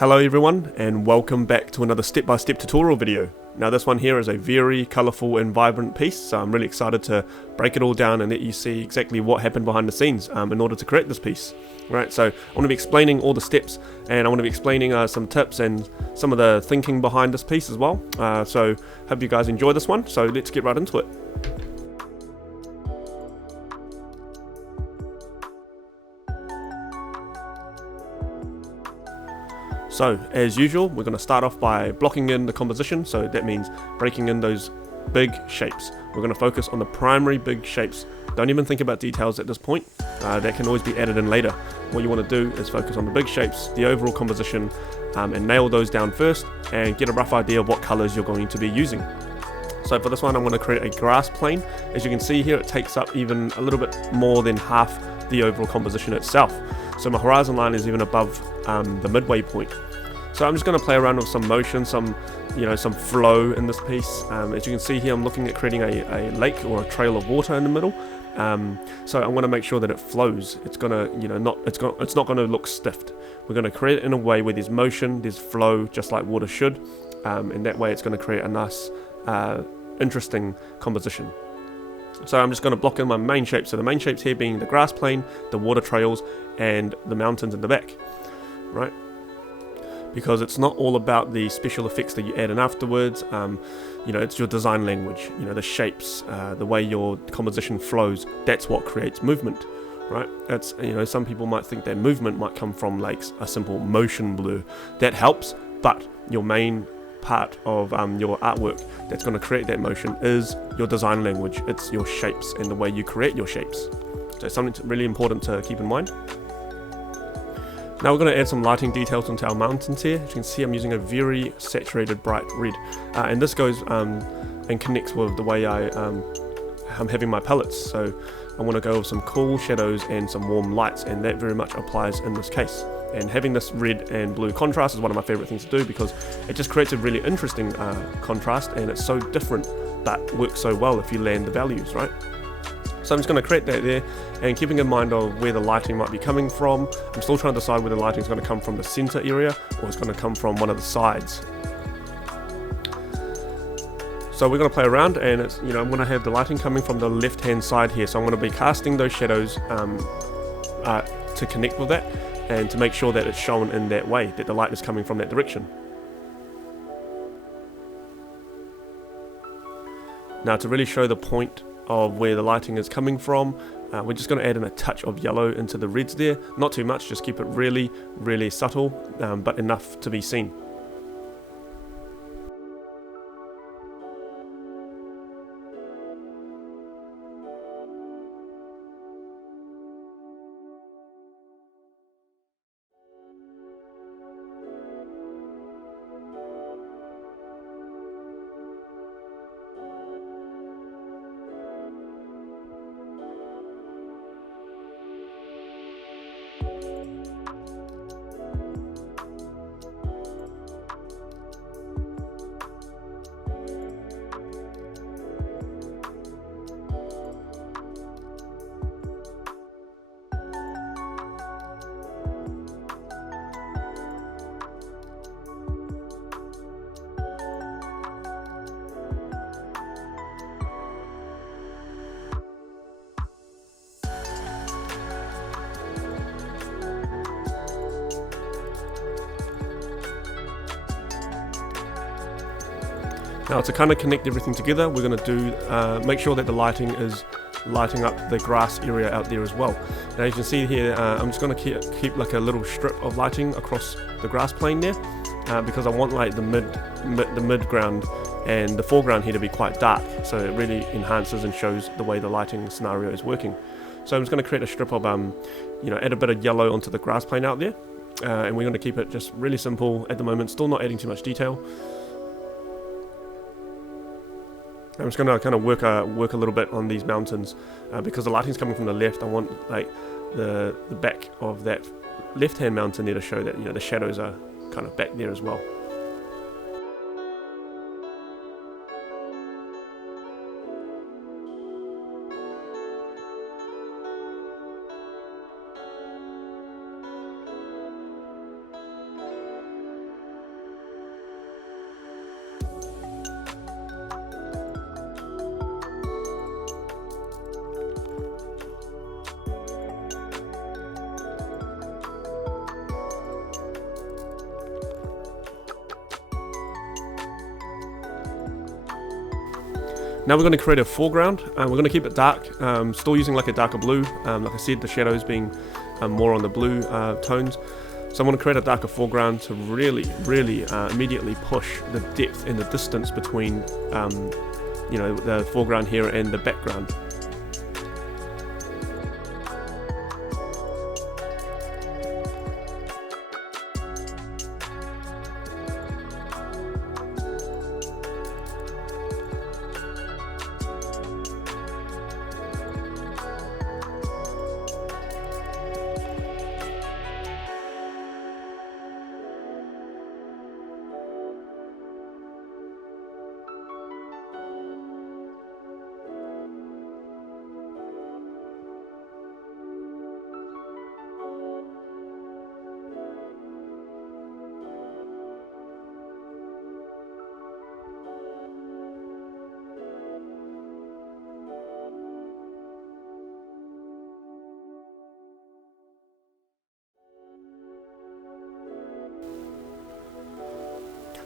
Hello everyone, and welcome back to another step-by-step tutorial video. Now this one here is a very colourful and vibrant piece, so I'm really excited to break it all down and let you see exactly what happened behind the scenes in order to create this piece. Right, so I want to be explaining all the steps, and I want to be explaining some tips and some of the thinking behind this piece as well. So hope you guys enjoy this one, so let's get right into it. So, as usual, we're going to start off by blocking in the composition, so that means breaking in those big shapes. We're going to focus on the primary big shapes. Don't even think about details at this point, that can always be added in later. What you want to do is focus on the big shapes, the overall composition, and nail those down first, and get a rough idea of what colors you're going to be using. So for this one, I'm going to create a grass plane. As you can see here, it takes up even a little bit more than half the overall composition itself. So my horizon line is even above the midway point. So I'm just going to play around with some motion, some flow in this piece. As you can see here, I'm looking at creating a lake or a trail of water in the middle. So I'm going to make sure that it flows. It's gonna, it's not going to look stiff. We're going to create it in a way where there's motion, there's flow, just like water should, and that way it's going to create a nice, interesting composition. So I'm just going to block in my main shapes. So the main shapes here being the grass plane, the water trails, and the mountains in the back, right? Because it's not all about the special effects that you add in afterwards. It's your design language, the shapes, the way your composition flows. That's what creates movement, right? It's, some people might think that movement might come from like a simple motion blur. That helps, but your main part of your artwork that's going to create that motion is your design language. It's your shapes and the way you create your shapes. So something really important to keep in mind. Now we're going to add some lighting details into our mountains here. As you can see, I'm using a very saturated bright red, and this goes and connects with the way I'm having my palettes. So I want to go with some cool shadows and some warm lights, and that very much applies in this case. And having this red and blue contrast is one of my favorite things to do, because it just creates a really interesting contrast, and it's so different but works so well if you land the values, right? So I'm just going to create that there, and keeping in mind of where the lighting might be coming from. I'm still trying to decide whether the lighting is going to come from the center area or it's going to come from one of the sides. So we're going to play around, and it's, I'm going to have the lighting coming from the left hand side here. So I'm going to be casting those shadows to connect with that, and to make sure that it's shown in that way, that the light is coming from that direction. Now to really show the point of where the lighting is coming from, we're just going to add in a touch of yellow into the reds there. Not too much, just keep it really, really subtle, but enough to be seen. Now to kind of connect everything together, we're going to do make sure that the lighting is lighting up the grass area out there as well. Now you can see here, I'm just going to keep like a little strip of lighting across the grass plane there, because I want like the midground and the foreground here to be quite dark, so it really enhances and shows the way the lighting scenario is working. So I'm just going to create a strip of add a bit of yellow onto the grass plane out there, and we're going to keep it just really simple at the moment, still not adding too much detail. I'm just going to kind of work a little bit on these mountains, because the lighting's coming from the left. I want like the back of that left-hand mountain there to show that the shadows are kind of back there as well. Now we're going to create a foreground, and we're going to keep it dark, still using like a darker blue. Like I said, the shadows being more on the blue tones. So I'm going to create a darker foreground to really immediately push the depth and the distance between the foreground here and the background.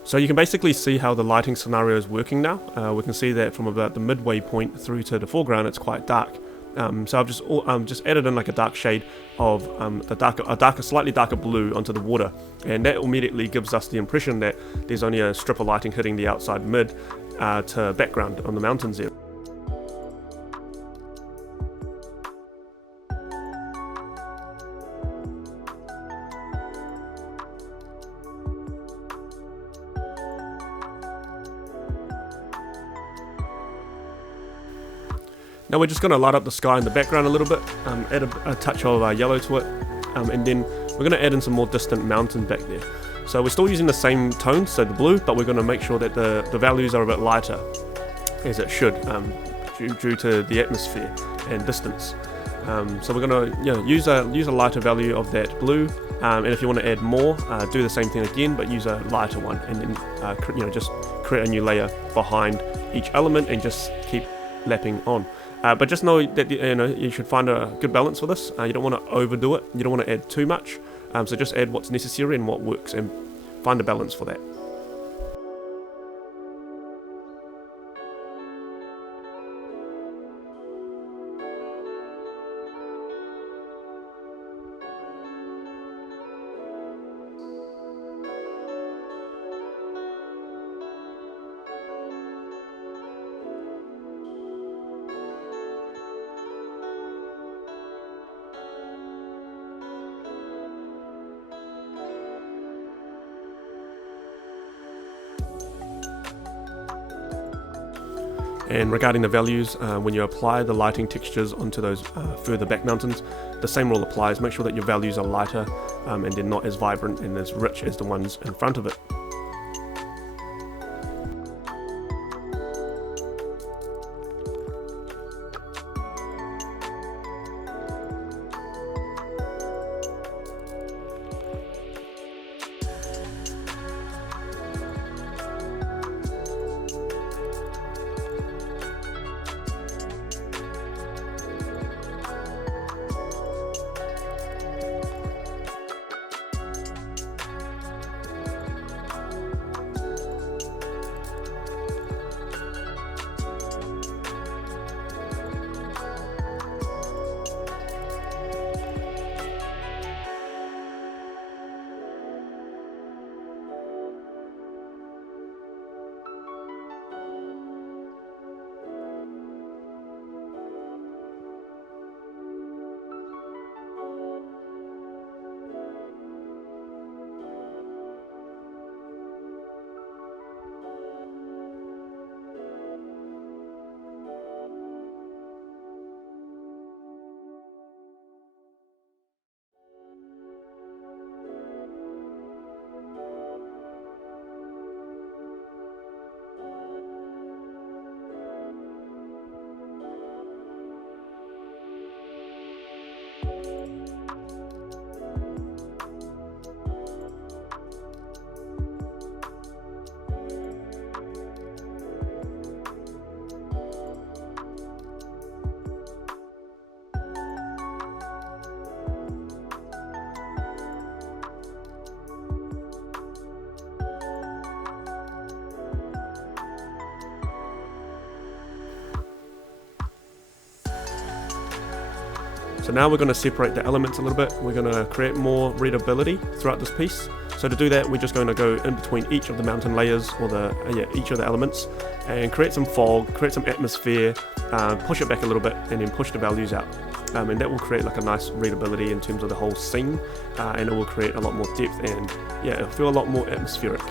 So you can basically see how the lighting scenario is working now. We can see that from about the midway point through to the foreground, it's quite dark. So I've just added in like a dark shade of a slightly darker blue onto the water, and that immediately gives us the impression that there's only a strip of lighting hitting the outside mid to background on the mountains there. Now we're just going to light up the sky in the background a little bit, add a touch of yellow to it, and then we're going to add in some more distant mountain back there. So we're still using the same tones, so the blue, but we're going to make sure that the values are a bit lighter, as it should, due to the atmosphere and distance. So we're going to use a lighter value of that blue, and if you want to add more, do the same thing again, but use a lighter one, and then just create a new layer behind each element and just keep lapping on. But just know that you should find a good balance for this. You don't want to overdo it. You don't want to add too much. So just add what's necessary and what works, and find a balance for that. And regarding the values, when you apply the lighting textures onto those further back mountains, the same rule applies. Make sure that your values are lighter and they're not as vibrant and as rich as the ones in front of it. So now we're going to separate the elements a little bit. We're going to create more readability throughout this piece. So to do that, we're just going to go in between each of the mountain layers, or each of the elements, and create some fog, create some atmosphere, push it back a little bit, and then push the values out. And that will create like a nice readability in terms of the whole scene, and it will create a lot more depth, and yeah, it'll feel a lot more atmospheric.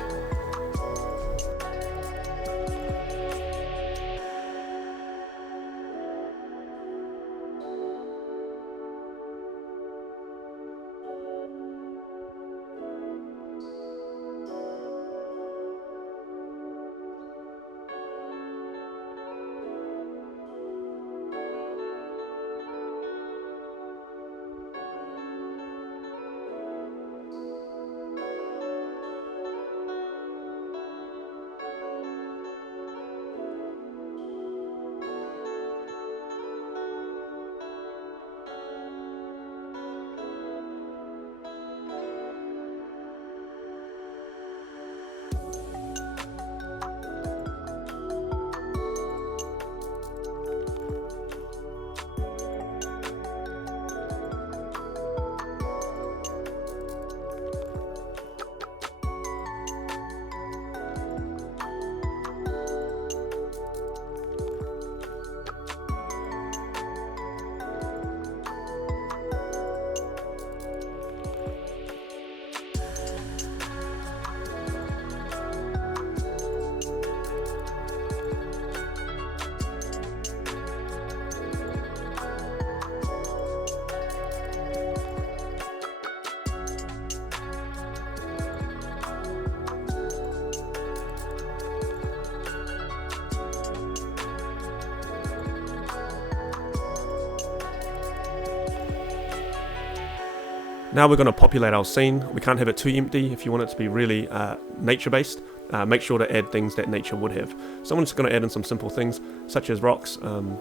Now we're going to populate our scene. We can't have it too empty. If you want it to be really nature-based, make sure to add things that nature would have. So I'm just going to add in some simple things, such as rocks, and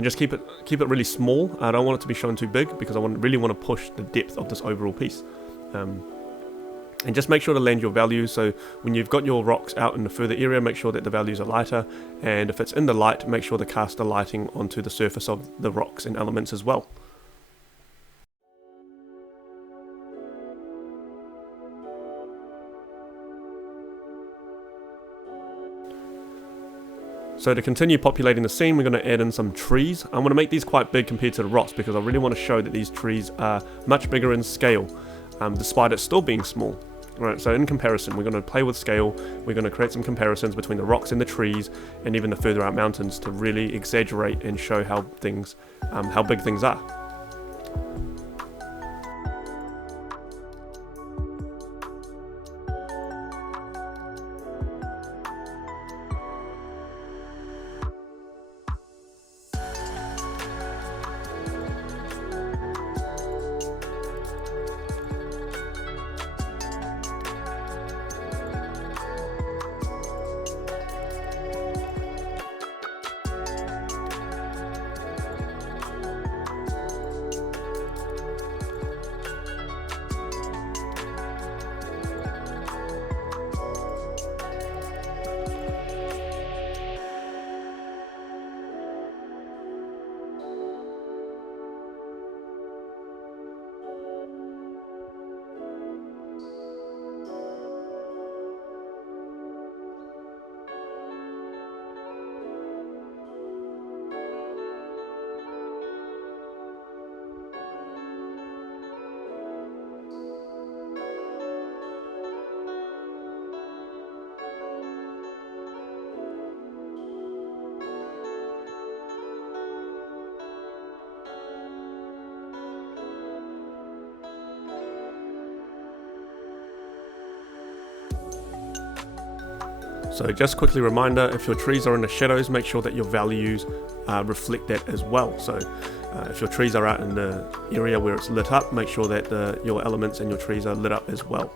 just keep it really small. I don't want it to be shown too big, because I really want to push the depth of this overall piece. And just make sure to land your values. So when you've got your rocks out in the further area, make sure that the values are lighter. And if it's in the light, make sure to cast the lighting onto the surface of the rocks and elements as well. So to continue populating the scene, we're going to add in some trees. I'm going to make these quite big compared to the rocks, because I really want to show that these trees are much bigger in scale, despite it still being small. Right, so in comparison, we're going to play with scale. We're going to create some comparisons between the rocks and the trees, and even the further out mountains, to really exaggerate and show how big things are. So just quickly reminder, if your trees are in the shadows, make sure that your values reflect that as well. So if your trees are out in the area where it's lit up, make sure that your elements and your trees are lit up as well.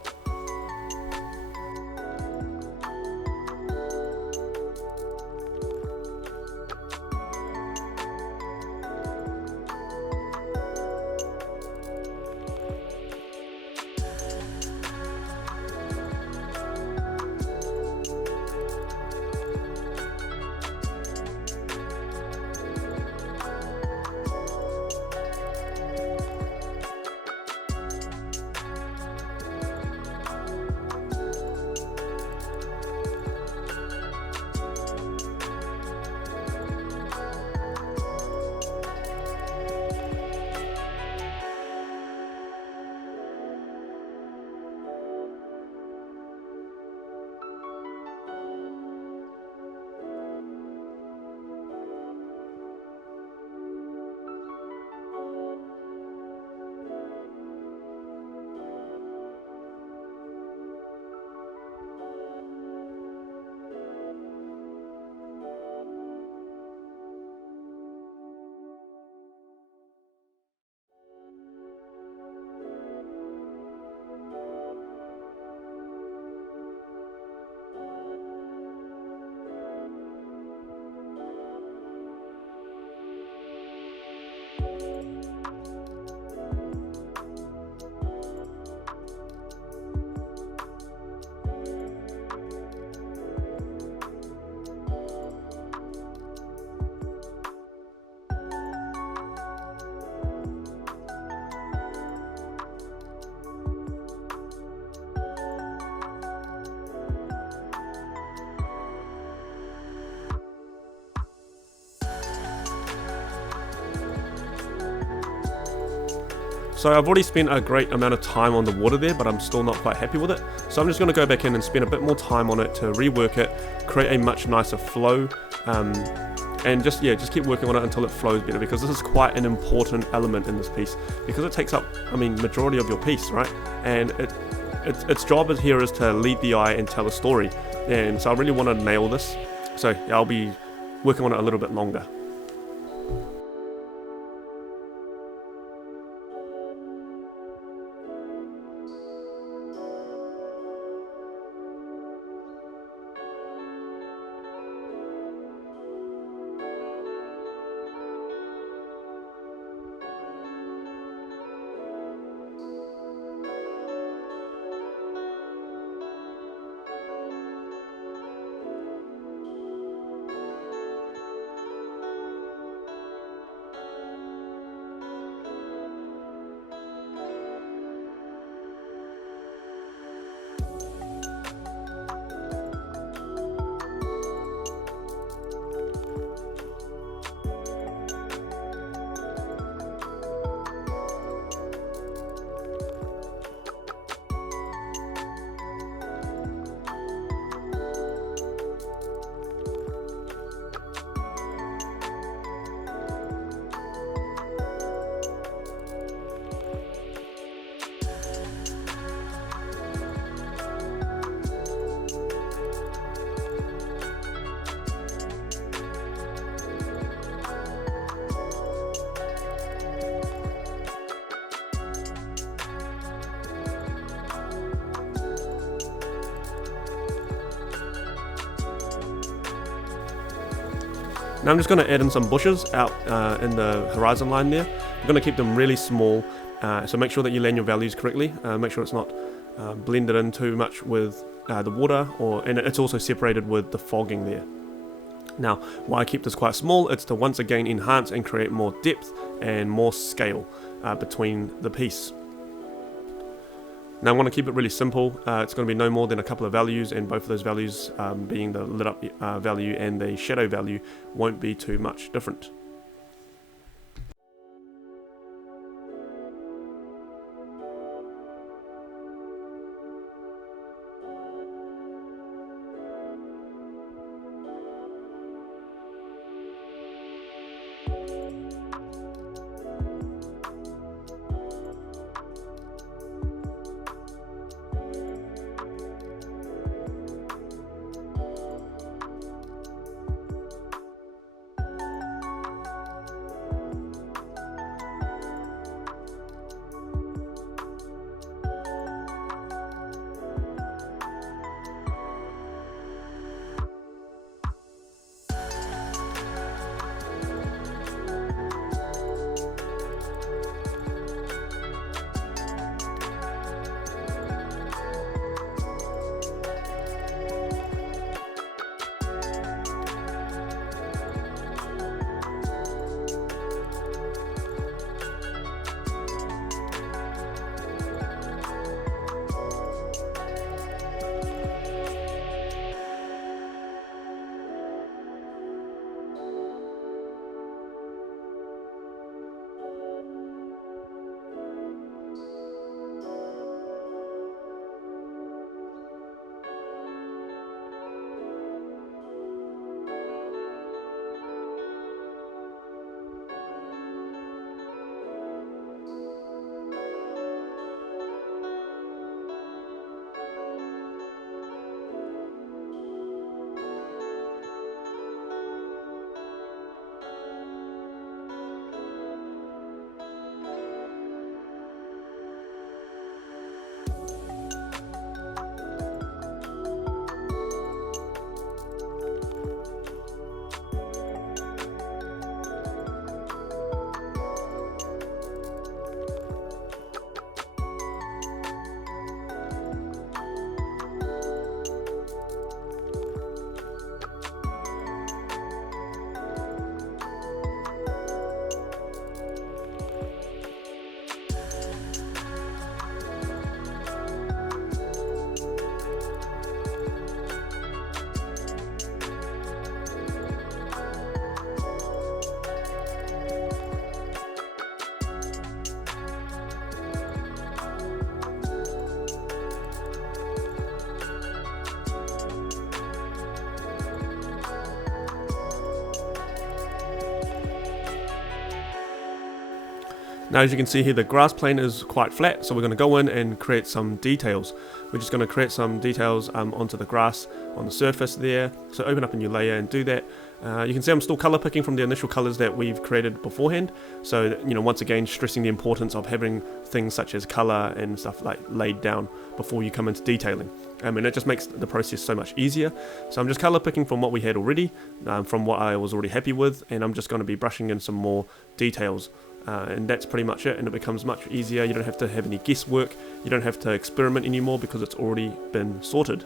So I've already spent a great amount of time on the water there, but I'm still not quite happy with it. So I'm just going to go back in and spend a bit more time on it to rework it, create a much nicer flow, and just keep working on it until it flows better, because this is quite an important element in this piece, because it takes up, majority of your piece, right? And its job here is to lead the eye and tell a story. And so I really want to nail this. So yeah, I'll be working on it a little bit longer. Now I'm just going to add in some bushes out in the horizon line there. I'm going to keep them really small, so make sure that you land your values correctly. Make sure it's not blended in too much with the water, and it's also separated with the fogging there. Now, why I keep this quite small, it's to once again enhance and create more depth and more scale between the piece. Now I'm going to keep it really simple. It's going to be no more than a couple of values, and both of those values being the lit up value and the shadow value won't be too much different. Now as you can see here, the grass plane is quite flat, so we're going to go in and create some details. We're just going to create some details onto the grass on the surface there. So open up a new layer and do that. You can see I'm still color picking from the initial colors that we've created beforehand. So, once again, stressing the importance of having things such as color and stuff like laid down before you come into detailing. And it just makes the process so much easier. So I'm just color picking from what we had already, from what I was already happy with, and I'm just going to be brushing in some more details. And that's pretty much it, and it becomes much easier. You don't have to have any guesswork, you don't have to experiment anymore because it's already been sorted.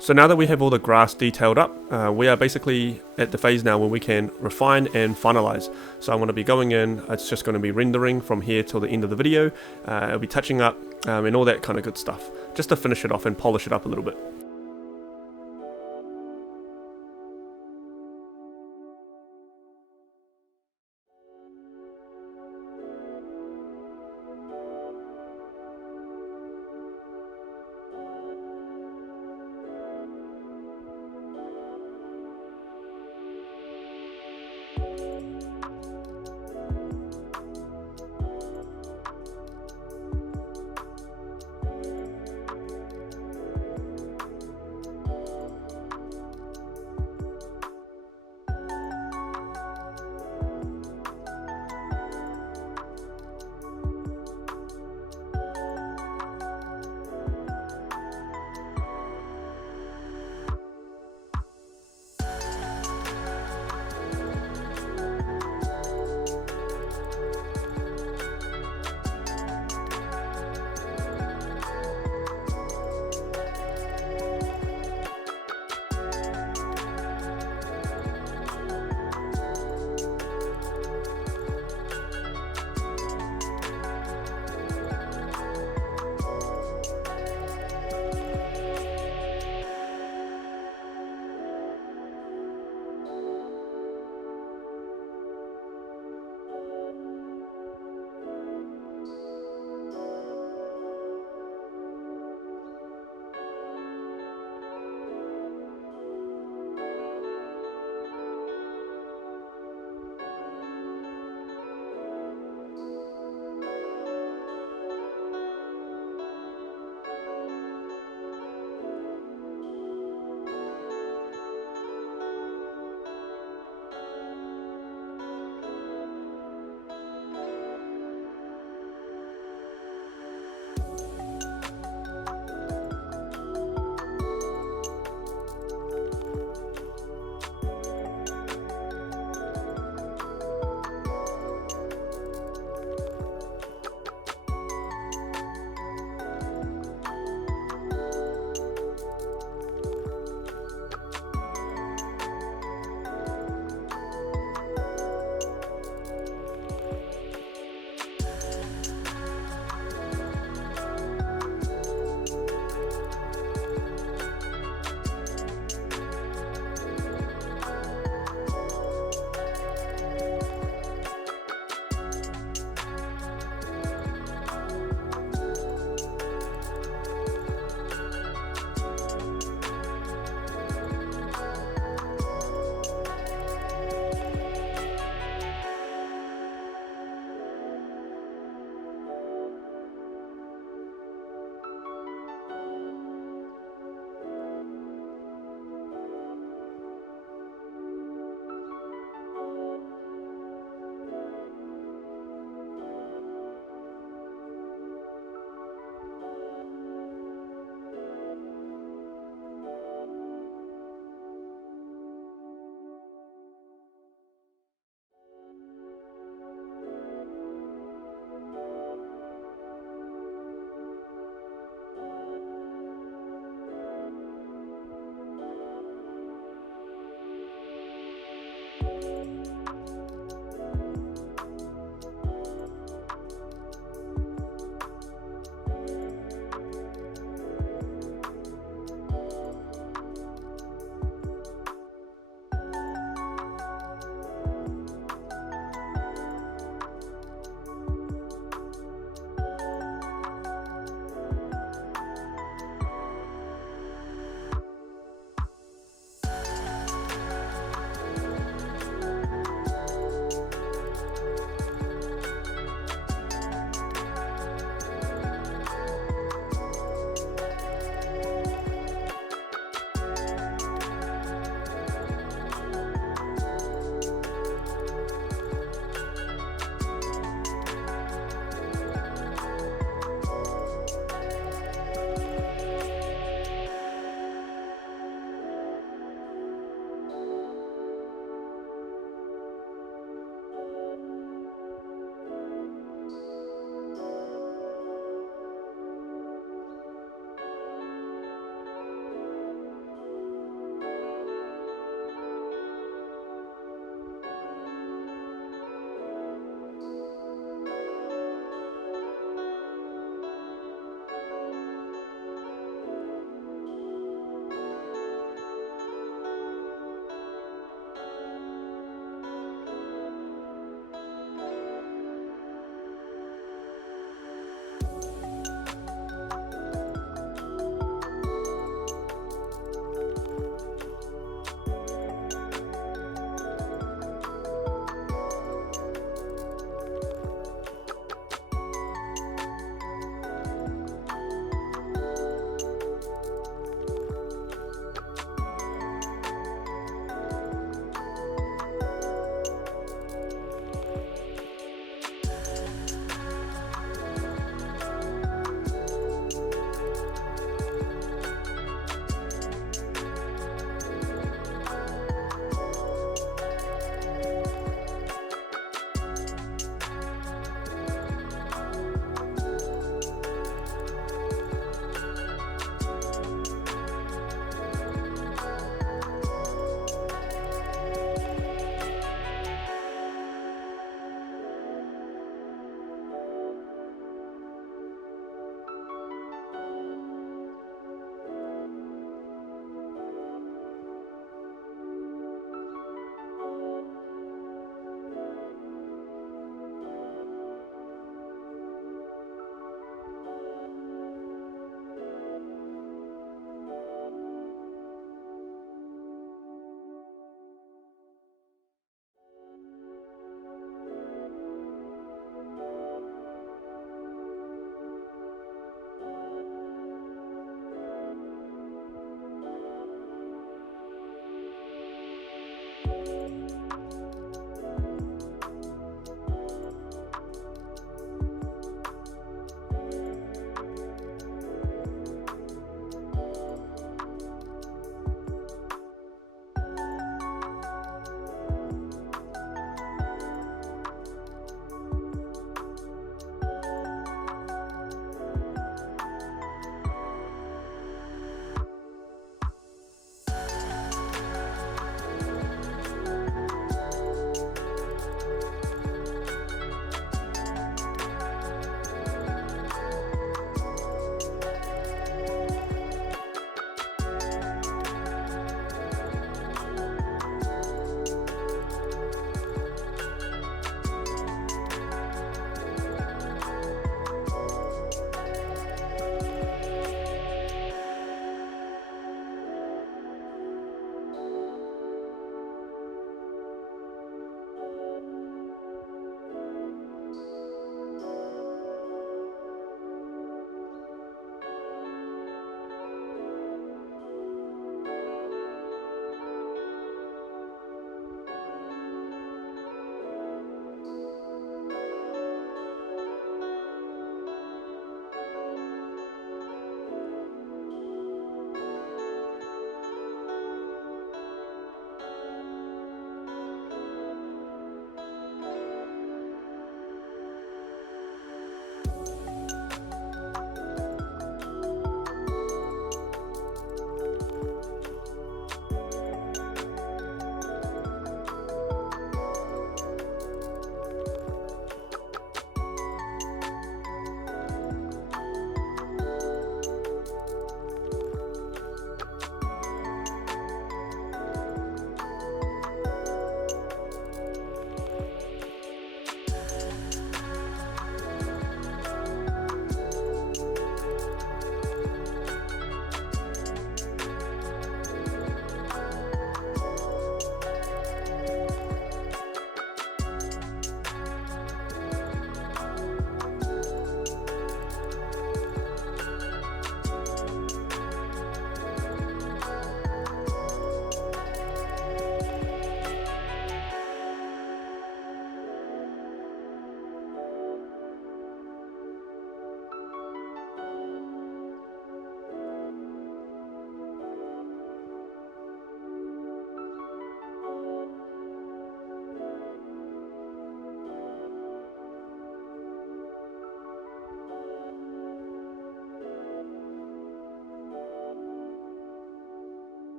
So now that we have all the grass detailed up, we are basically at the phase now where we can refine and finalize. So I'm going to be going in, it's just going to be rendering from here till the end of the video. It'll be touching up and all that kind of good stuff, just to finish it off and polish it up a little bit.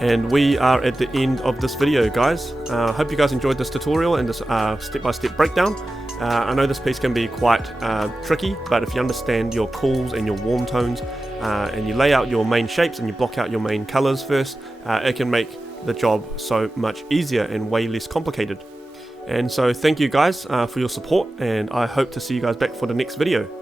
And we are at the end of this video, guys. Hope you guys enjoyed this tutorial and this step-by-step breakdown. I know this piece can be quite tricky, but if you understand your cools and your warm tones, and you lay out your main shapes and you block out your main colors first, it can make the job so much easier and way less complicated. And so thank you guys for your support, and I hope to see you guys back for the next video.